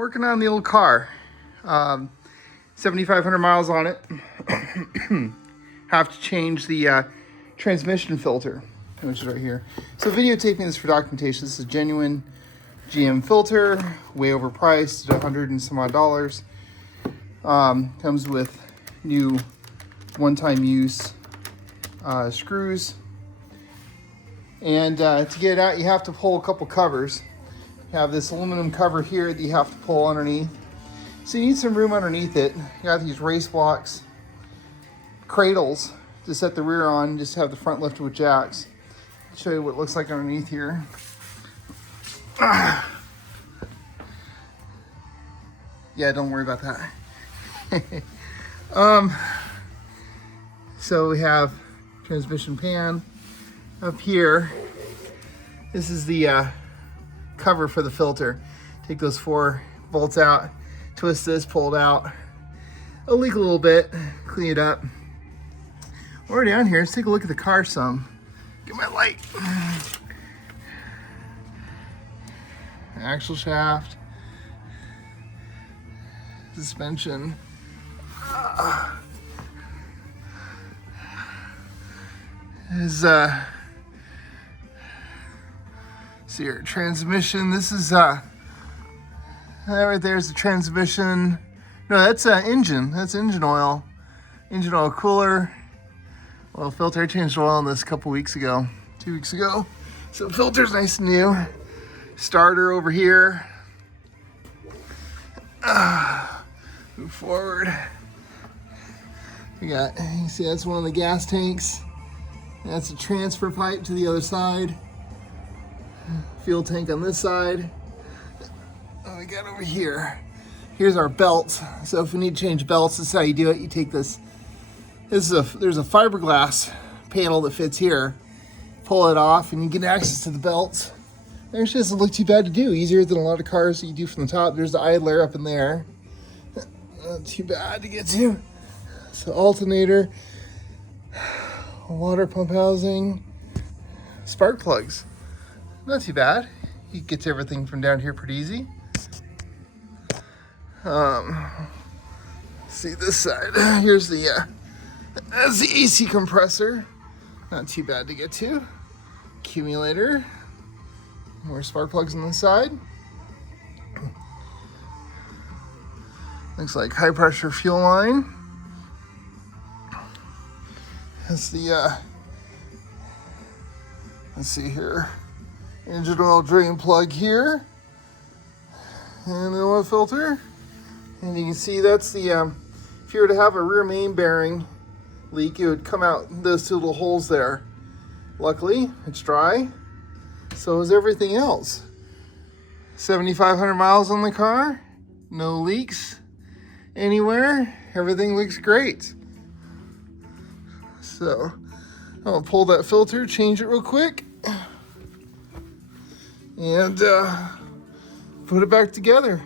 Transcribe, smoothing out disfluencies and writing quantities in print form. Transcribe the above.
Working on the old car. 7,500 miles on it. Have to change the transmission filter, which is right here. So videotaping this for documentation. This is a genuine GM filter, way overpriced at $100 and some odd dollars. Comes with new one-time use screws. And to get it out, you have to pull a couple covers. You have this aluminum cover here that you have to pull underneath. So you need some room underneath it. You got these race blocks, cradles to set the rear on, just have the front lifted with jacks. I'll show you what it looks like underneath here. Yeah, don't worry about that. So we have transmission pan up here. This is the cover for the filter. Take those 4 bolts out, twist this, pull it out. It'll leak a little bit, clean it up. We're down here, let's take a look at the car some. Get my light. Axle shaft, suspension. Is see your transmission. This is that right there's the transmission. No, that's engine. That's engine oil. Engine oil cooler. Oil filter. I changed oil on this a couple weeks ago, 2 weeks ago. So the filter's nice and new. Starter over here. Move forward. We got, you see that's one of the gas tanks. That's a transfer pipe to the other side. Fuel tank on this side. What we got over here? Here's our belts. So if we need to change belts, this is how you do it. You take this. There's a fiberglass panel that fits here. Pull it off, and you get access to the belts. Actually, doesn't look too bad to do. Easier than a lot of cars that you do from the top. There's the idler up in there. Not too bad to get to. So alternator, water pump housing, spark plugs. Not too bad. You get to everything from down here pretty easy. See this side. Here's the that's the AC compressor. Not too bad to get to. Accumulator. More spark plugs on the side. Looks like high pressure fuel line. That's the let's see here. Engine oil drain plug here. And the oil filter. And you can see that's the if you were to have a rear main bearing leak, it would come out those 2 little holes there. Luckily, it's dry. So is everything else. 7,500 miles on the car. No leaks anywhere. Everything looks great. So I'll pull that filter, change it real quick, and put it back together.